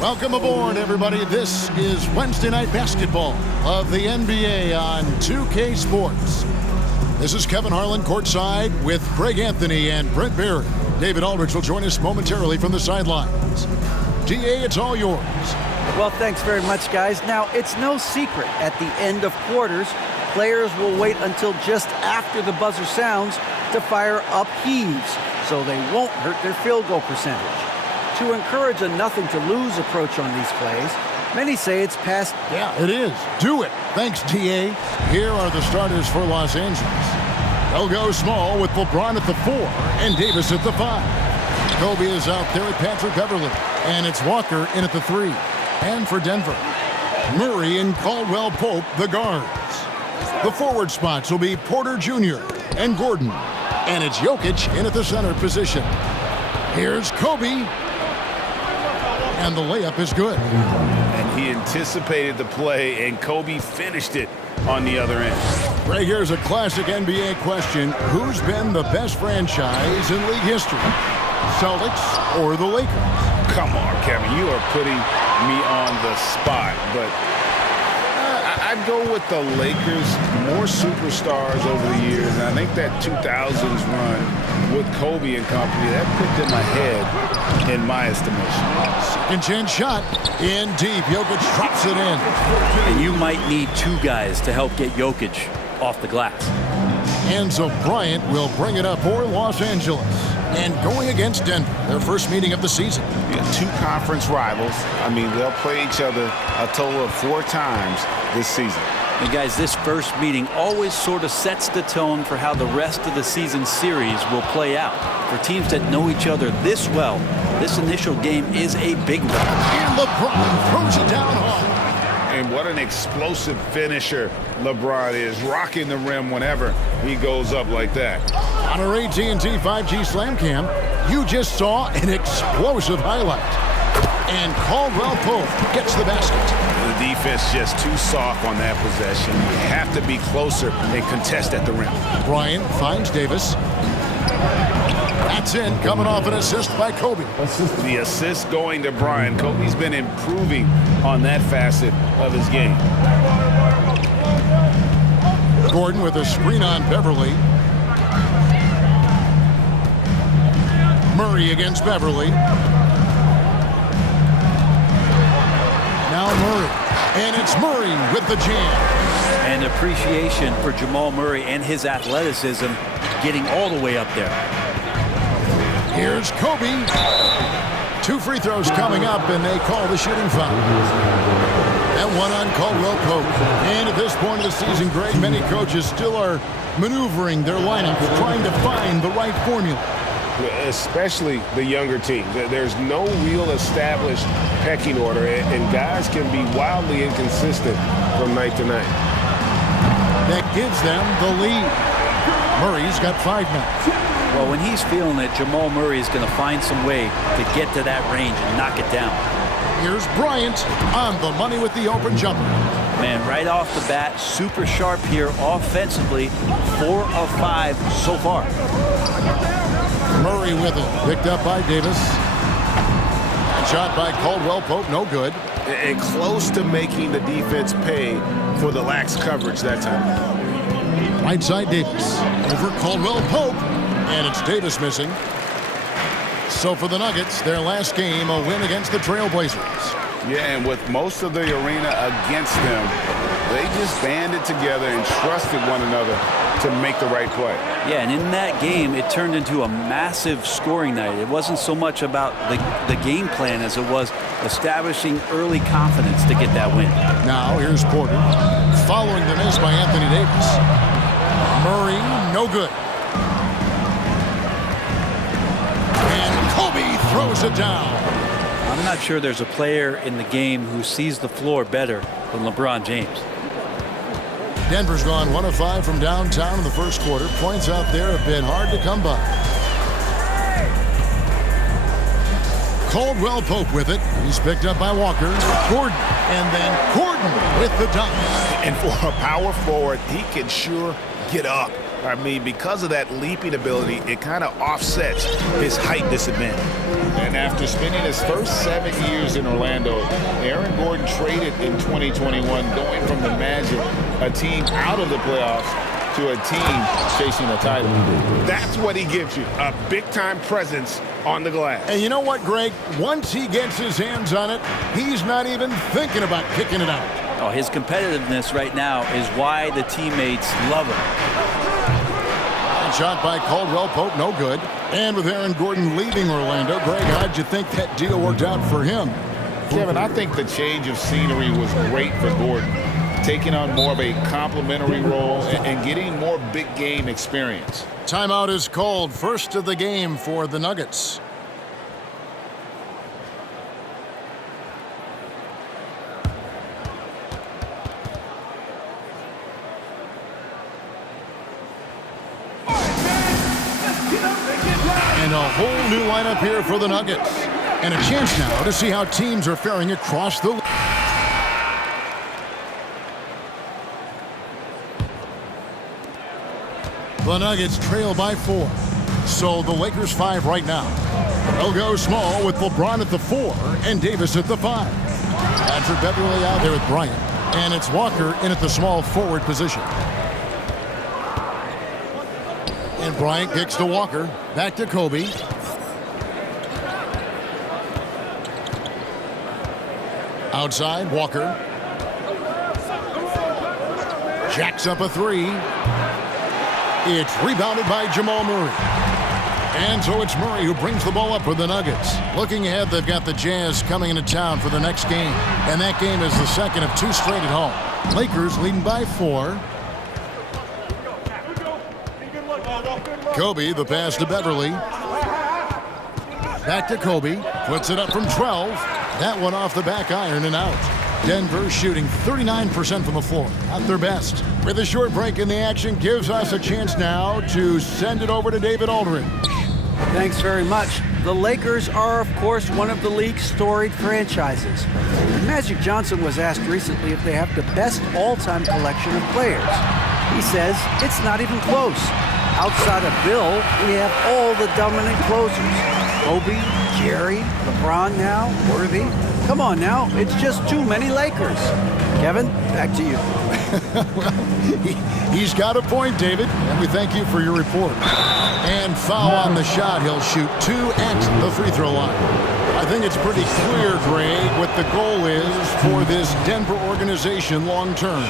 Welcome aboard, everybody. This is Wednesday Night Basketball of the NBA on 2K Sports. This is Kevin Harlan courtside with Greg Anthony and Brent Barry. David Aldridge will join us momentarily from the sidelines. DA, it's all yours. Well, thanks very much, guys. Now, it's no secret at the end of quarters, players will wait until just after the buzzer sounds to fire up heaves, so they won't hurt their field goal percentage. To encourage a nothing-to-lose approach on these plays, many say it's past. Yeah, it is. Do it. Thanks, DA. Here are the starters for Los Angeles. They'll go small with LeBron at the 4 and Davis at the 5. Kobe is out there at Patrick Beverly, and it's Walker in at the 3. And for Denver, Murray and Caldwell Pope, the guards. The forward spots will be Porter Jr. and Gordon, and it's Jokic in at the center position. Here's Kobe. And the layup is good. And he anticipated the play, and Kobe finished it on the other end. Right, here's a classic NBA question. Who's been the best franchise in league history? Celtics or the Lakers? Come on, Kevin. You are putting me on the spot, but I'd go with the Lakers. More superstars over the years, and I think that 2000s run with Kobe and company, that put them ahead in my estimation. Second chance shot in deep. Jokic drops it in. And you might need two guys to help get Jokic off the glass. And so Bryant will bring it up for Los Angeles. And going against Denver, their first meeting of the season. Yeah, two conference rivals. I mean, they'll play each other a total of 4 times this season. And guys, this first meeting always sort of sets the tone for how the rest of the season series will play out. For teams that know each other this well, this initial game is a big one. And LeBron throws it down hard. And what an explosive finisher LeBron is, rocking the rim whenever he goes up like that. On our AT&T 5G Slam Cam, you just saw an explosive highlight. And Caldwell Pope gets the basket. The defense just too soft on that possession. You have to be closer and contest at the rim. Bryant finds Davis. That's in, coming off an assist by Kobe. The assist going to Bryant. Kobe's been improving on that facet of his game. Gordon with a screen on Beverly. Murray against Beverly. Now Murray. And it's Murray with the jam. And appreciation for Jamal Murray and his athleticism getting all the way up there. Here's Kobe. 2 free throws coming up, and they call the shooting foul. And one on Caldwell Pope. And at this point of the season, Greg, many coaches still are maneuvering their lineups, trying to find the right formula. Especially the younger teams. There's no real established pecking order, and guys can be wildly inconsistent from night to night. That gives them the lead. Murray's got 5 minutes. Well, when he's feeling it, Jamal Murray is going to find some way to get to that range and knock it down. Here's Bryant on the money with the open jumper. Man, right off the bat, super sharp here offensively. 4 of 5 so far. Murray with it, picked up by Davis. Shot by Caldwell Pope, no good. And close to making the defense pay for the lax coverage that time. Right side Davis, over Caldwell Pope, and it's Davis missing. So for the Nuggets, their last game, a win against the Trailblazers. Yeah, and with most of the arena against them, they just banded together and trusted one another to make the right play. Yeah, and in that game, it turned into a massive scoring night. It wasn't so much about the game plan as it was establishing early confidence to get that win. Now here's Porter, following the miss by Anthony Davis. Murray, no good. And Kobe throws it down. I'm not sure there's a player in the game who sees the floor better than LeBron James. Denver's gone 1 of 5 from downtown in the first quarter. Points out there have been hard to come by. Caldwell Pope with it. He's picked up by Walker. Gordon. And then Gordon with the dunk. And for a power forward, he can sure get up I mean, because of that leaping ability, it kind of offsets his height disadvantage. And after spending his first 7 years in Orlando, Aaron Gordon traded in 2021, going from the Magic, a team out of the playoffs, to a team chasing a title. That's what he gives you, a big-time presence on the glass. And you know what, Greg? Once he gets his hands on it, he's not even thinking about kicking it out. Oh, his competitiveness right now is why the teammates love him. And shot by Caldwell Pope, no good. And with Aaron Gordon leaving Orlando, Greg, how'd you think that deal worked out for him? Kevin, I think the change of scenery was great for Gordon, taking on more of a complimentary role and getting more big game experience. Timeout is called, first of the game for the Nuggets. And a whole new lineup here for the Nuggets. And a chance now to see how teams are faring across the league. The Nuggets trail by 4. So the Lakers 5 right now. They'll go small with LeBron at the 4 and Davis at the 5. Patrick Beverley out there with Bryant. And it's Walker in at the small forward position. And Bryant kicks to Walker. Back to Kobe. Outside, Walker. Jacks up a 3. It's rebounded by Jamal Murray. And so it's Murray who brings the ball up for the Nuggets. Looking ahead, they've got the Jazz coming into town for the next game. And that game is the second of 2 straight at home. Lakers leading by 4. Kobe, the pass to Beverley. Back to Kobe. Puts it up from 12. That one off the back iron and out. Denver shooting 39% from the floor. At their best. With a short break in the action, gives us a chance now to send it over to David Aldridge. Thanks very much. The Lakers are, of course, one of the league's storied franchises. Magic Johnson was asked recently if they have the best all-time collection of players. He says it's not even close. Outside of Bill, we have all the dominant closers. Kobe, Jerry, LeBron now, Worthy. Come on now, it's just too many Lakers. Kevin, back to you. Well, he's got a point, David, and we thank you for your report. And foul on the shot. He'll shoot 2 at the free throw line. I think it's pretty clear, Greg, what the goal is for this Denver organization long term.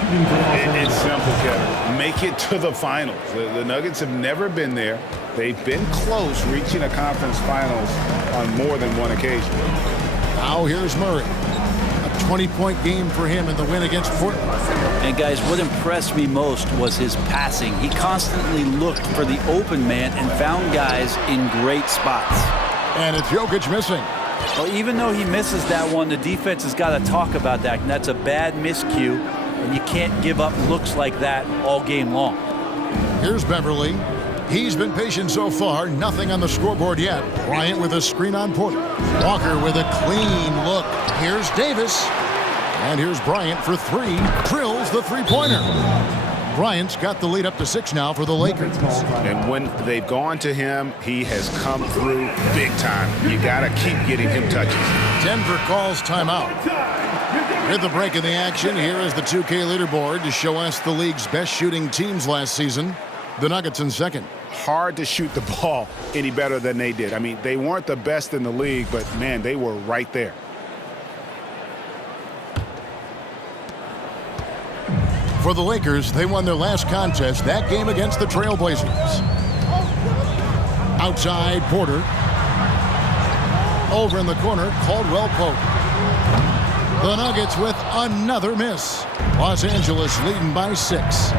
It's simple, Kevin. Make it to the finals. The Nuggets have never been there. They've been close reaching a conference finals on more than one occasion. Now here's Murray. A 20-point game for him in the win against Portland. And guys, what impressed me most was his passing. He constantly looked for the open man and found guys in great spots. And it's Jokic missing. Well, even though he misses that one, the defense has got to talk about that. And that's a bad miscue, and you can't give up looks like that all game long. Here's Beverley. He's been patient so far. Nothing on the scoreboard yet. Bryant with a screen on Porter. Walker with a clean look. Here's Davis. And here's Bryant for 3. Drills the three-pointer. Bryant's got the lead up to 6 now for the Lakers. And when they've gone to him, he has come through big time. You got to keep getting him touches. Denver calls timeout. With the break in the action, here is the 2K leaderboard to show us the league's best shooting teams last season. The Nuggets in second. Hard to shoot the ball any better than they did. I mean, they weren't the best in the league, but, man, they were right there. For the Lakers, they won their last contest, that game against the Trailblazers. Outside, Porter. Over in the corner, Caldwell Pope. The Nuggets with another miss. Los Angeles leading by 6.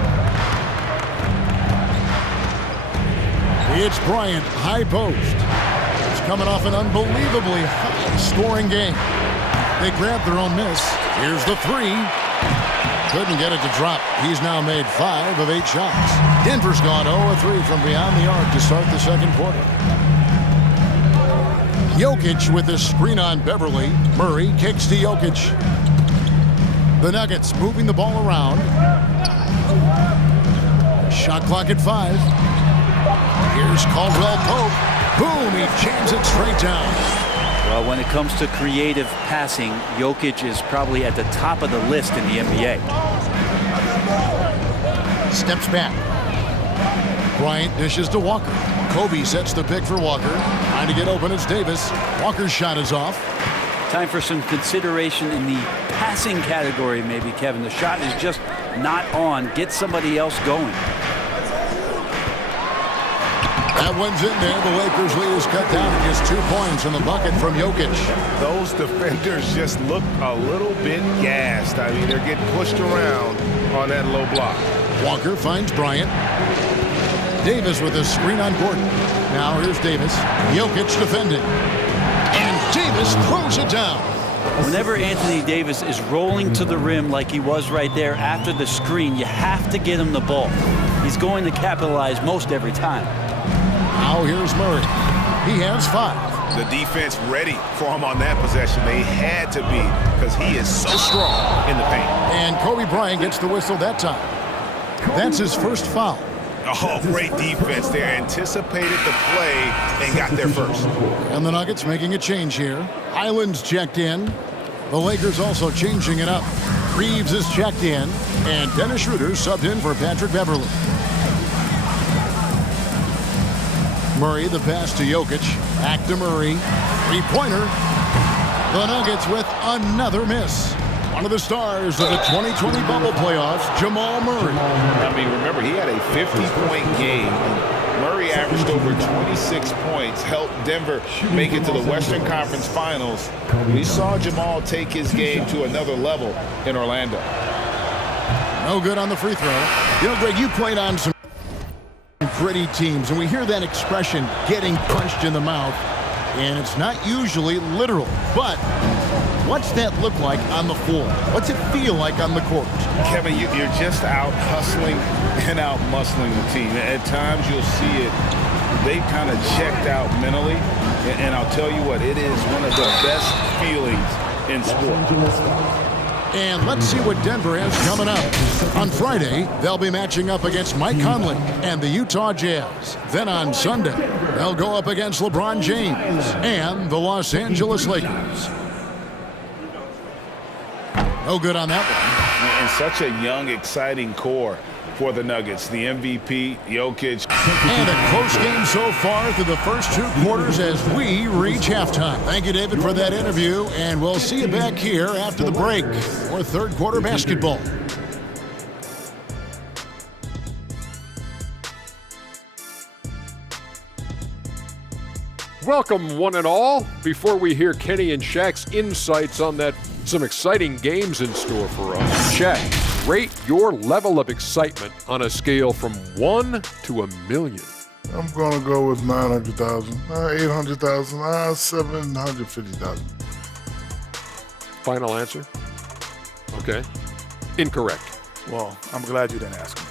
It's Bryant, high post. He's coming off an unbelievably high-scoring game. They grabbed their own miss. Here's the 3. Couldn't get it to drop. He's now made 5 of 8 shots. Denver's gone 0-3 from beyond the arc to start the second quarter. Jokic with his screen on Beverley. Murray kicks to Jokic. The Nuggets moving the ball around. Shot clock at 5. Here's Caldwell Pope. Boom, he jams it straight down. Well, when it comes to creative passing, Jokic is probably at the top of the list in the NBA. Steps back. Bryant dishes to Walker. Kobe sets the pick for Walker. Trying to get open, it's Davis. Walker's shot is off. Time for some consideration in the passing category, maybe, Kevin. The shot is just not on. Get somebody else going. That one's in there. The Lakers lead is cut down to just 2 points in the bucket from Jokic. Those defenders just look a little bit gassed. I mean, they're getting pushed around on that low block. Walker finds Bryant. Davis with a screen on Gordon. Now here's Davis. Jokic defending. And Davis throws it down. Whenever Anthony Davis is rolling to the rim like he was right there after the screen, you have to get him the ball. He's going to capitalize most every time. Now here's Murray. He has 5. The defense ready for him on that possession. They had to be because he is so strong in the paint. And Kobe Bryant gets the whistle that time. That's his first foul. Oh, great defense there. Anticipated the play and got there first. And the Nuggets making a change here. Highland's checked in. The Lakers also changing it up. Reeves is checked in. And Dennis Schroeder subbed in for Patrick Beverley. Murray, the pass to Jokic. Back to Murray. Three-pointer. The Nuggets with another miss. One of the stars of the 2020 bubble playoffs, Jamal Murray. I mean, remember, he had a 50-point game. Murray averaged over 26 points, helped Denver make it to the Western Conference Finals. We saw Jamal take his game to another level in Orlando. No good on the free throw. You know, Greg, you played on some gritty teams, and we hear that expression, getting punched in the mouth, and it's not usually literal. But what's that look like on the floor? What's it feel like on the court? Kevin, you're just out hustling and out muscling the team. At times you'll see it. They've kind of checked out mentally, and I'll tell you what, it is one of the best feelings in sport. And let's see what Denver has coming up. On Friday, they'll be matching up against Mike Conley and the Utah Jazz. Then on Sunday, they'll go up against LeBron James and the Los Angeles Lakers. No good on that one. And such a young, exciting core for the Nuggets. The MVP, Jokic. And a close game so far through the first 2 quarters as we reach halftime. Thank you, David, for that interview, and we'll see you back here after the break for third quarter basketball. Welcome, one and all. Before we hear Kenny and Shaq's insights on some exciting games in store for us. Shaq, rate your level of excitement on a scale from 1 to 1,000,000. I'm going to go with 900,000, 800,000, 750,000. Final answer? Okay. Incorrect. Well, I'm glad you didn't ask me.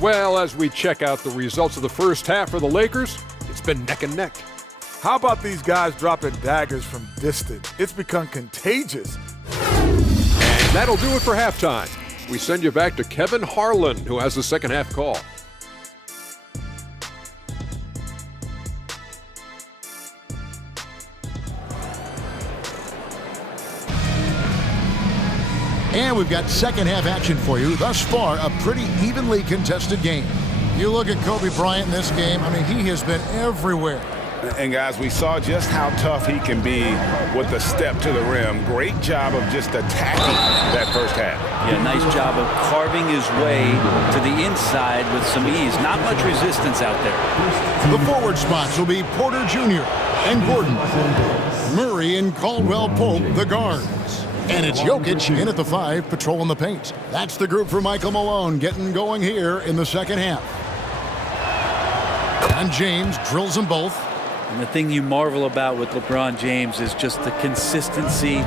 Well, as we check out the results of the first half for the Lakers, it's been neck and neck. How about these guys dropping daggers from distance? It's become contagious. And that'll do it for halftime. We send you back to Kevin Harlan, who has the second half call. And we've got second half action for you. Thus far, a pretty evenly contested game. You look at Kobe Bryant in this game, I mean, he has been everywhere. And guys, we saw just how tough he can be with the step to the rim. Great job of just attacking that first half. Yeah, nice job of carving his way to the inside with some ease. Not much resistance out there. The forward spots will be Porter Jr. and Gordon. Murray and Caldwell Pope, the guards. And it's Jokic in at the 5, patrolling the paint. That's the group for Michael Malone getting going here in the second half. And James drills them both. And the thing you marvel about with LeBron James is just the consistency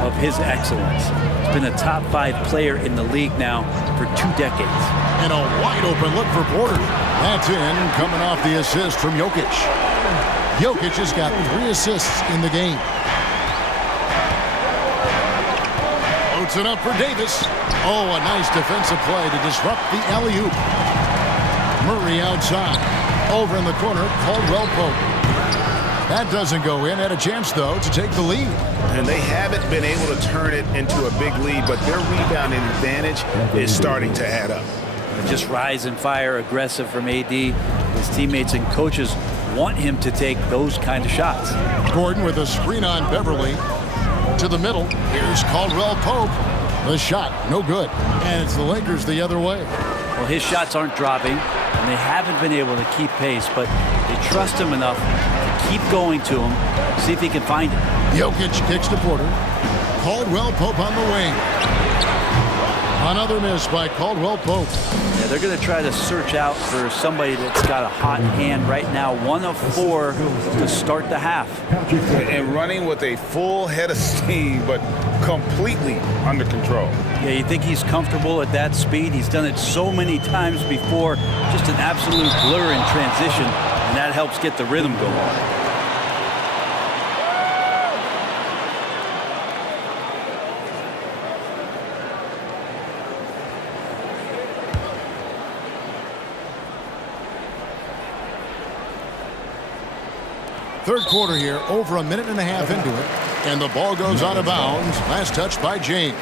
of his excellence. He's been a top 5 player in the league now for 2 decades. And a wide open look for Porter. That's in, coming off the assist from Jokic. Jokic has got 3 assists in the game. Floats it up for Davis. Oh, a nice defensive play to disrupt the alley-oop. Murray outside. Over in the corner, Caldwell Pope. That doesn't go in. Had a chance, though, to take the lead. And they haven't been able to turn it into a big lead, but their rebounding advantage is starting to add up. Just rise and fire, aggressive from AD. His teammates and coaches want him to take those kind of shots. Gordon with a screen on Beverly. To the middle. Here's Caldwell Pope. The shot, no good. And it's the Lakers the other way. Well, his shots aren't dropping, and they haven't been able to keep pace, but they trust him enough to keep going to him, see if he can find it. Jokic kicks to Porter. Caldwell Pope on the wing. Another miss by Caldwell Pope. Yeah, they're going to try to search out for somebody that's got a hot hand right now. 1 of 4 to start the half. And running with a full head of steam, but completely under control. Yeah, you think he's comfortable at that speed? He's done it so many times before. Just an absolute blur in transition, and that helps get the rhythm going. Third quarter here, over a minute and a half into it, and the ball goes out of bounds. Last touch by James.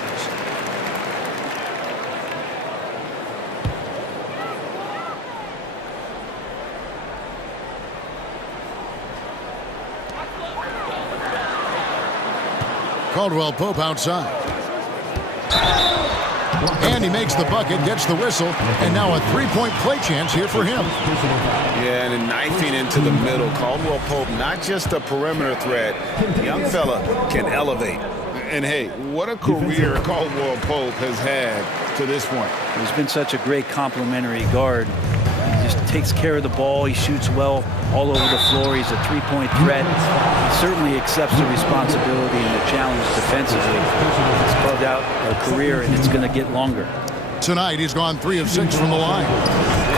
Caldwell Pope outside. And he makes the bucket, gets the whistle, and now a three-point play chance here for him. Yeah, and knifing into the middle. Caldwell Pope, not just a perimeter threat. The young fella can elevate. And hey, what a career Caldwell Pope has had to this point. He's been such a great complementary guard. He just takes care of the ball. He shoots well all over the floor. He's a three-point threat. He certainly accepts the responsibility and the challenge defensively. He's carved out a career, and it's going to get longer. Tonight, he's gone 3 of 6 from the line.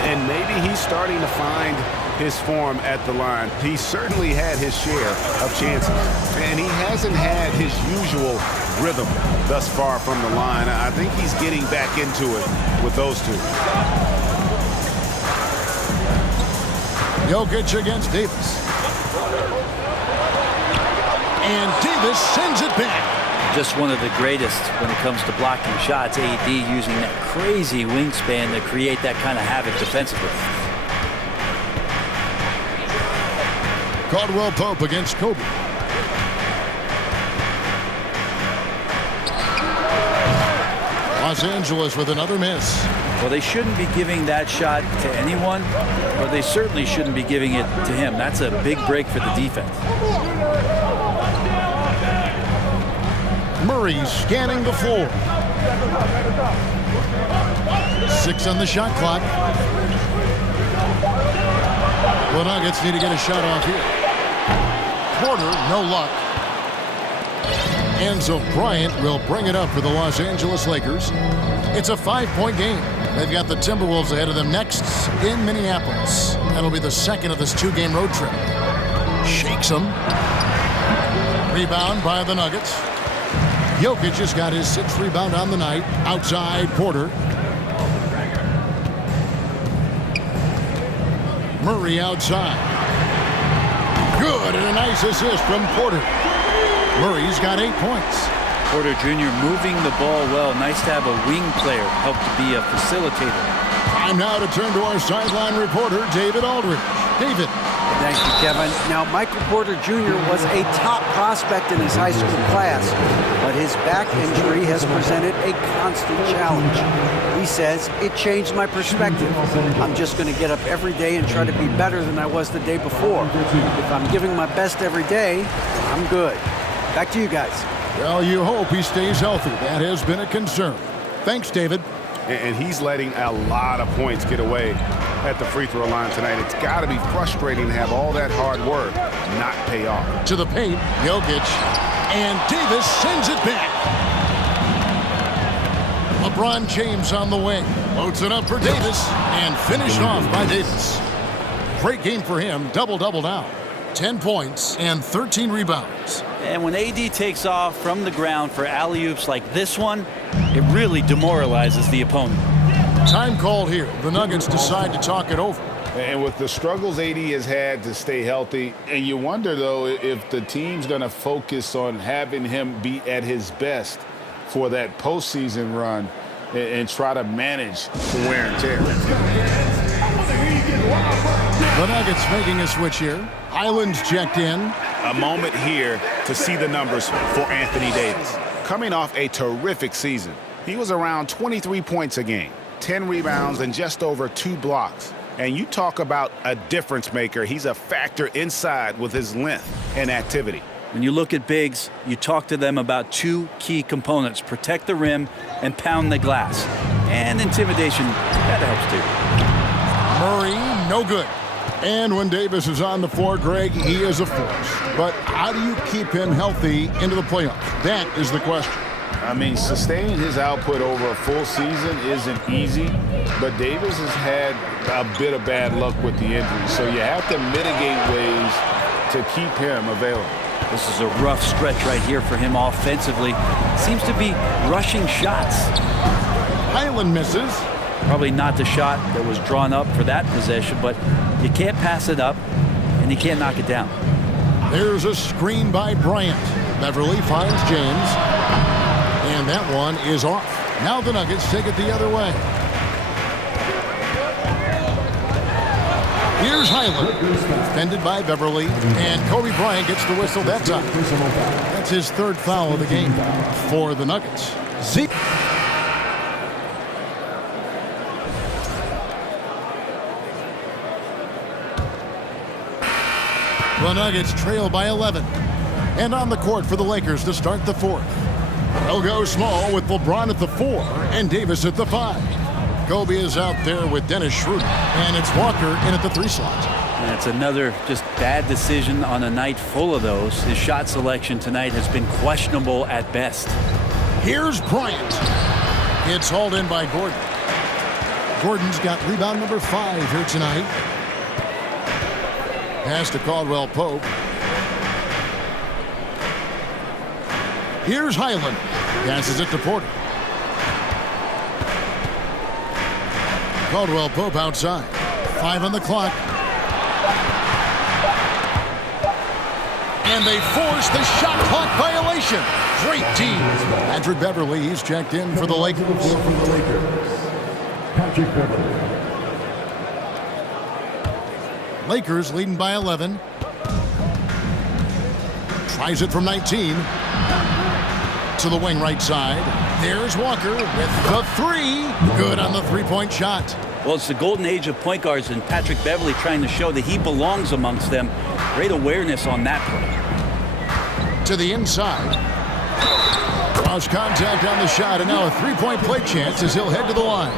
And maybe he's starting to find his form at the line. He certainly had his share of chances, and he hasn't had his usual rhythm thus far from the line. I think he's getting back into it with those two. Jokic against Davis. And Davis sends it back. Just one of the greatest when it comes to blocking shots. AD using that crazy wingspan to create that kind of havoc defensively. Caldwell Pope against Kobe. Los Angeles with another miss. Well, they shouldn't be giving that shot to anyone, but they certainly shouldn't be giving it to him. That's a big break for the defense. Murray scanning the floor. 6 on the shot clock. The Nuggets need to get a shot off here. Porter, no luck. And so Bryant will bring it up for the Los Angeles Lakers. It's a 5-point game. They've got the Timberwolves ahead of them next in Minneapolis. That'll be the second of this 2-game road trip. Shakes them. Rebound by the Nuggets. Jokic just got his 6th rebound on the night. Outside, Porter. Murray outside. Good, and a nice assist from Porter. Murray's got 8 points. Porter Jr. moving the ball well. Nice to have a wing player help to be a facilitator. Time now to turn to our sideline reporter, David Aldridge. David. Thank you, Kevin. Now, Michael Porter Jr. was a top prospect in his high school class, but his back injury has presented a constant challenge. He says, it changed my perspective. I'm just going to get up every day and try to be better than I was the day before. If I'm giving my best every day, I'm good. Back to you guys. Well, you hope he stays healthy. That has been a concern. Thanks, David. And he's letting a lot of points get away at the free throw line tonight. It's got to be frustrating to have all that hard work not pay off. To the paint, Jokic, and Davis sends it back. LeBron James on the wing. Loads it up for Davis, and finished off by Davis. Great game for him, double-double now. 10 points and 13 rebounds. And when AD takes off from the ground for alley-oops like this one, it really demoralizes the opponent. Time called here. The Nuggets decide to talk it over. And with the struggles AD has had to stay healthy, and you wonder, though, if the team's going to focus on having him be at his best for that postseason run and try to manage the wear and tear. The Nuggets making a switch here. Highland's checked in. A moment here to see the numbers for Anthony Davis. Coming off a terrific season, he was around 23 points a game, 10 rebounds, and just over 2 blocks. And you talk about a difference maker. He's a factor inside with his length and activity. When you look at bigs, you talk to them about 2 key components: protect the rim and pound the glass. And intimidation, that helps too. Murray, no good. And when Davis is on the floor, Greg, he is a force. But how do you keep him healthy into the playoffs? That is the question. I mean, sustaining his output over a full season isn't easy, but Davis has had a bit of bad luck with the injury, so you have to mitigate ways to keep him available. This is a rough stretch right here for him offensively. Seems to be rushing shots. Highland misses. Probably not the shot that was drawn up for that possession, but you can't pass it up, and you can't knock it down. There's a screen by Bryant. Beverly finds James. And that one is off. Now the Nuggets take it the other way. Here's Highland, defended by Beverly, and Kobe Bryant gets the whistle that time. That's his 3rd foul of the game for the Nuggets. Zeke. The Nuggets trail by 11. And on the court for the Lakers to start the 4th. They'll go small with LeBron at the 4 and Davis at the 5. Kobe is out there with Dennis Schroeder, and it's Walker in at the 3 slot. That's another just bad decision on a night full of those. His shot selection tonight has been questionable at best. Here's Bryant. It's hauled in by Gordon. Gordon's got rebound number 5 here tonight. Pass to Caldwell Pope. Here's Highland. Passes it to Porter. Caldwell Pope outside. 5 on the clock. And they force the shot clock violation. Great team. Patrick Beverly, he's checked in for the Lakers. Patrick Beverly. Lakers leading by 11. Tries it from 19. To the wing right side. There's Walker with the 3. Good on the 3-point shot. Well, it's the golden age of point guards, and Patrick Beverly trying to show that he belongs amongst them. Great awareness on that play. To the inside. Lost contact on the shot, and now a 3-point play chance as he'll head to the line.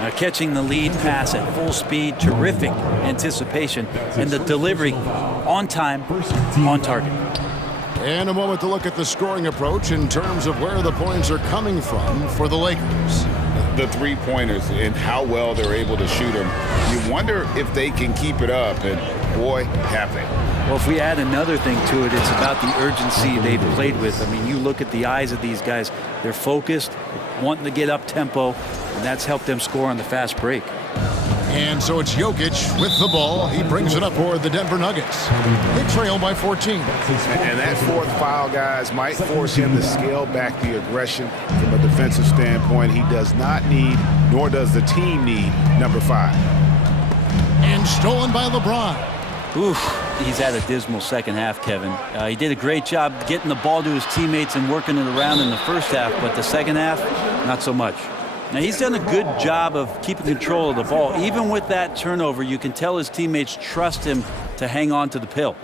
Now catching the lead pass at full speed, terrific anticipation, and the delivery on time, on target. And a moment to look at the scoring approach in terms of where the points are coming from for the Lakers. The 3-pointers and how well they're able to shoot them. You wonder if they can keep it up, and boy, have they. Well, if we add another thing to it, it's about the urgency they've played with. I mean, you look at the eyes of these guys, they're focused, wanting to get up tempo, and that's helped them score on the fast break. And so it's Jokic with the ball. He brings it up for the Denver Nuggets. They trail by 14. And that 4th foul, guys, might force him to scale back the aggression from a defensive standpoint. He does not need, nor does the team need, number 5. And stolen by LeBron. Oof, he's had a dismal second half, Kevin. He did a great job getting the ball to his teammates and working it around in the first half, but the second half, not so much. Now, he's done a good job of keeping control of the ball. Even with that turnover, you can tell his teammates trust him to hang on to the pill.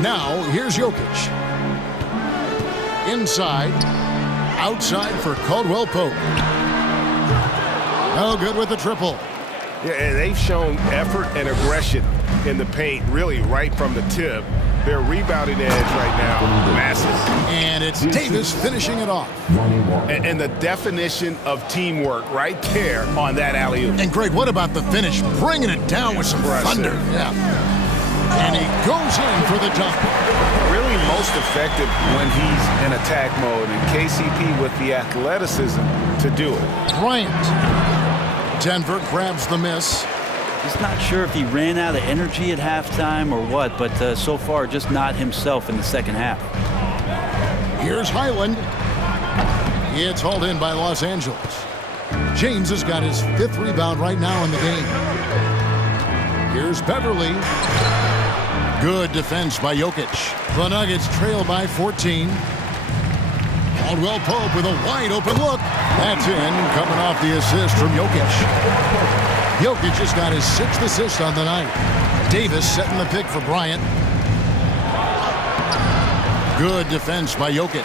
Now, here's Jokic. Inside. Outside for Caldwell Pope. No good with the triple. Yeah, and they've shown effort and aggression in the paint, really right from the tip. Their rebounding edge right now, massive. And it's Davis finishing it off. And the definition of teamwork right there on that alley-oop. And Greg, what about the finish? Bringing it down with some thunder. Yeah. And he goes in for the dunk. Really most effective when he's in attack mode, and KCP with the athleticism to do it. Bryant. Denver grabs the miss. He's not sure if he ran out of energy at halftime or what, but so far just not himself in the second half. Here's Highland. It's hauled in by Los Angeles. James has got his 5th rebound right now in the game. Here's Beverly. Good defense by Jokic. The Nuggets trail by 14. Caldwell Pope with a wide open look. That's in, coming off the assist from Jokic. Jokic has got his 6th assist on the night. Davis setting the pick for Bryant. Good defense by Jokic.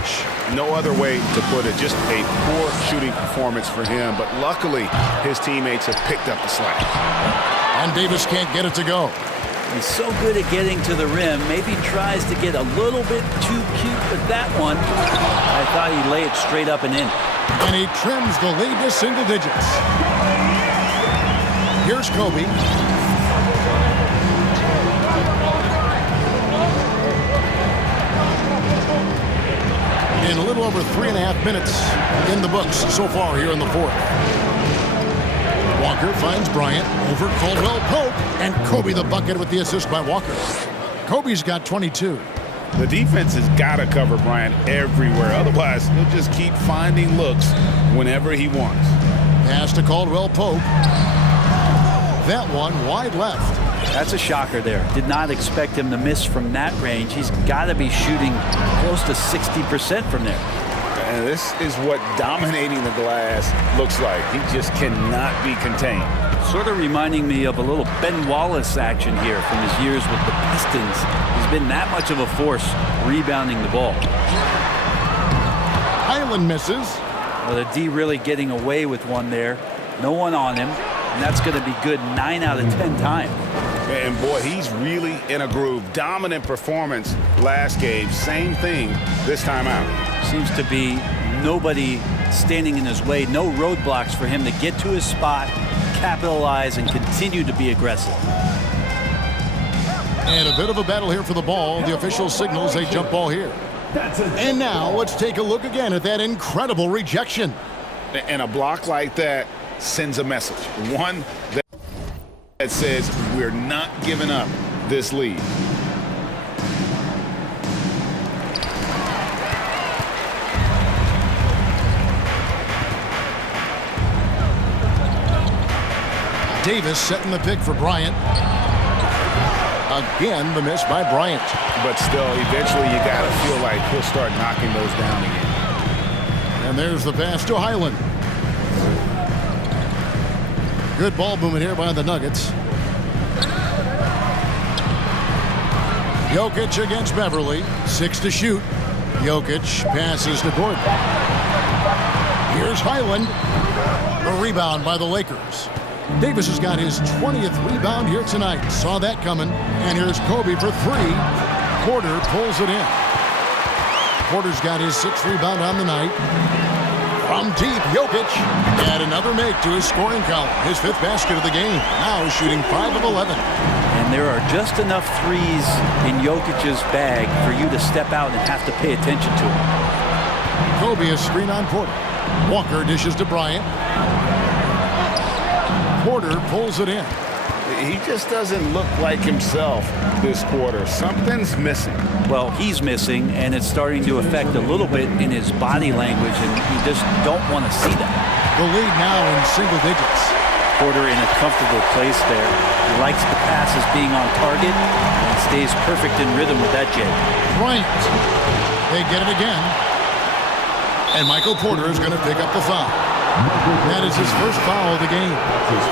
No other way to put it. Just a poor shooting performance for him. But luckily, his teammates have picked up the slack. And Davis can't get it to go. He's so good at getting to the rim. Maybe tries to get a little bit too cute with that one. I thought he'd lay it straight up and in. And he trims the lead to single digits. Here's Kobe. In a little over 3.5 minutes in the books so far here in the 4th. Walker finds Bryant over Caldwell Pope, and Kobe the bucket with the assist by Walker. Kobe's got 22. The defense has got to cover Bryant everywhere. Otherwise, he'll just keep finding looks whenever he wants. Pass to Caldwell Pope. That one wide left. That's a shocker there. Did not expect him to miss from that range. He's got to be shooting close to 60% from there. And this is what dominating the glass looks like. He just cannot be contained. Sort of reminding me of a little Ben Wallace action here from his years with the Pistons. He's been that much of a force rebounding the ball. Highland misses. Well, the D really getting away with one there. No one on him. And that's going to be good 9 out of 10 times. And boy, he's really in a groove. Dominant performance last game. Same thing this time out. Seems to be nobody standing in his way. No roadblocks for him to get to his spot, capitalize, and continue to be aggressive. And a bit of a battle here for the ball. The official signals a jump ball here. And now let's take a look again at that incredible rejection. And a block like that sends a message. One that says we're not giving up this lead. Davis setting the pick for Bryant. Again, the miss by Bryant. But still, eventually you got to feel like he'll start knocking those down again. And there's the pass to Highland. Good ball movement here by the Nuggets. Jokic against Beverly. 6 to shoot. Jokic passes to Gordon. Here's Highland. The rebound by the Lakers. Davis has got his 20th rebound here tonight. Saw that coming. And here's Kobe for 3. Porter pulls it in. Porter's got his 6th rebound on the night. From deep, Jokic had another make to his scoring column. His 5th basket of the game. Now shooting 5 of 11. And there are just enough threes in Jokic's bag for you to step out and have to pay attention to him. Kobe is screen on Porter. Walker dishes to Bryant. Porter pulls it in. He just doesn't look like himself this quarter. Something's missing. Well, he's missing, and it's starting to affect a little bit in his body language, and you just don't want to see that. The lead now in single digits. Porter in a comfortable place there. He likes the passes being on target, and stays perfect in rhythm with that J. Bryant. They get it again. And Michael Porter is going to pick up the foul. That is his first foul of the game.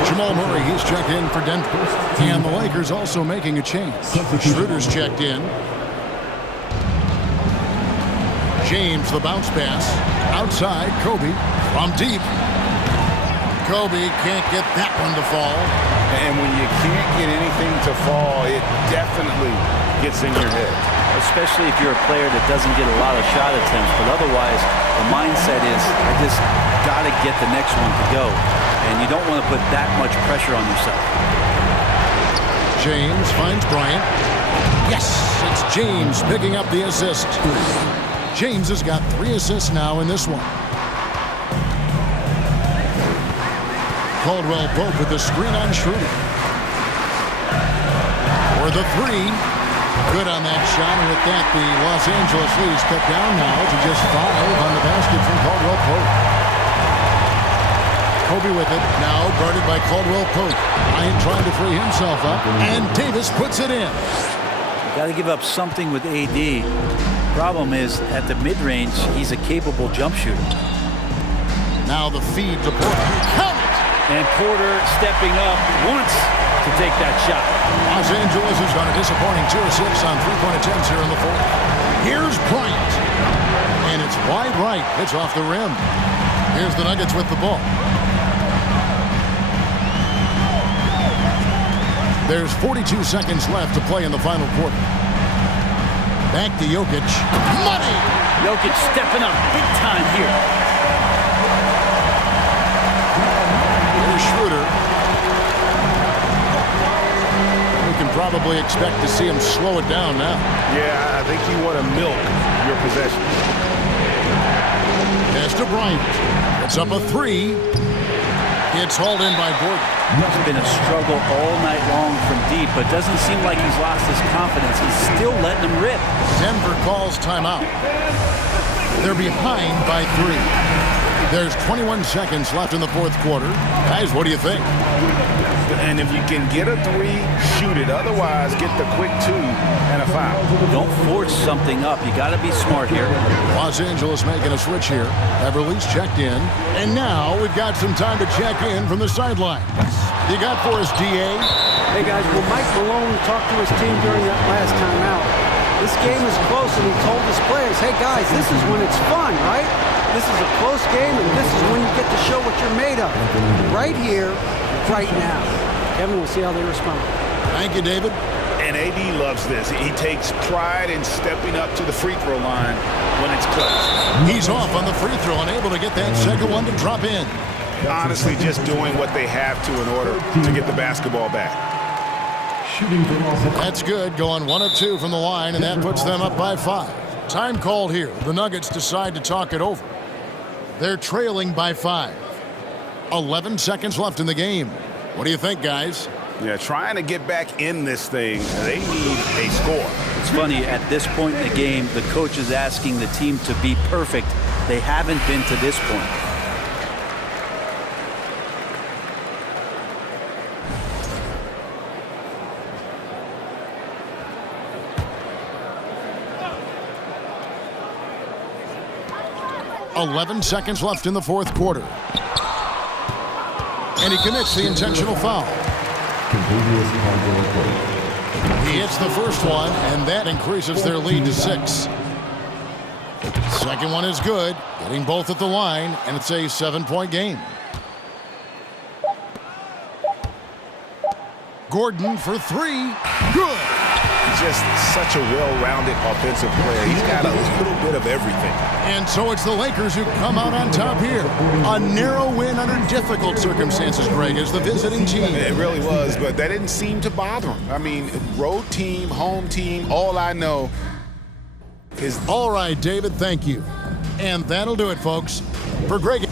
Jamal Murray, he's checked in for Denver. And the Lakers also making a change. Schroeder's checked in. James, the bounce pass. Outside, Kobe from deep. Kobe can't get that one to fall. And when you can't get anything to fall, it definitely gets in your head. Especially if you're a player that doesn't get a lot of shot attempts. But otherwise, the mindset is, I just got to get the next one to go. And you don't want to put that much pressure on yourself. James finds Bryant. Yes, it's James picking up the assist. James has got 3 assists now in this one. Caldwell Pope with the screen on Schroeder. For the 3. Good on that shot, and with that, the Los Angeles lead is cut down now to just 5 on the basket from Caldwell Pope. Kobe with it, now guarded by Caldwell Pope. Bryant trying to free himself up, and Davis puts it in. Got to give up something with AD. Problem is, at the mid-range, he's a capable jump shooter. Now the feed to Porter. Count it! And Porter stepping up once to take that shot. Los Angeles has got a disappointing 2 of 6 on 3-point attempts here in the 4th. Here's Bryant. And it's wide right. It's off the rim. Here's the Nuggets with the ball. There's 42 seconds left to play in the final quarter. Back to Jokic. Money! Jokic stepping up big time here. Here's Schroeder. We can probably expect to see him slow it down now. Yeah, I think you want to milk your possession. Pass to Bryant. It's up a 3. It's hauled in by Gordon. It's been a struggle all night long from deep, but doesn't seem like he's lost his confidence. He's still letting them rip. Denver calls timeout. They're behind by 3. There's 21 seconds left in the 4th quarter. Guys, what do you think? And if you can get a 3, shoot it. Otherwise, get the quick 2 and a foul. Don't force something up. You got to be smart here. Los Angeles making a switch here. Beverly's checked in. And now we've got some time to check in from the sideline. You got for us, DA? Hey, guys, well, Mike Malone talked to his team during that last timeout. This game is close, and he told his players, hey, guys, this is when it's fun, right? This is a close game, and this is when you get to show what you're made of. Right here, right now. Kevin, we'll see how they respond. Thank you, David. And AD loves this. He takes pride in stepping up to the free throw line when it's close. He's off on the free throw and able to get that second one to drop in. Honestly, just doing what they have to in order to get the basketball back. That's good, going 1 of 2 from the line, and that puts them up by 5. Time called here. The Nuggets decide to talk it over. They're trailing by 5. 11 seconds left in the game. What do you think, guys? Yeah, trying to get back in this thing, they need a score. It's funny, at this point in the game, the coach is asking the team to be perfect. They haven't been to this point. .11 seconds left in the 4th quarter. And he commits the intentional foul. He hits the first one, and that increases their lead to 6. Second one is good, getting both at the line, and it's a 7-point game. Gordon for 3. Good. Just such a well-rounded offensive player. He's got a little bit of everything. And so it's the Lakers who come out on top here. A narrow win under difficult circumstances, Greg, as the visiting team. It really was, but that didn't seem to bother him. I mean, road team, home team, all I know is... All right, David, thank you. And that'll do it, folks. For Greg...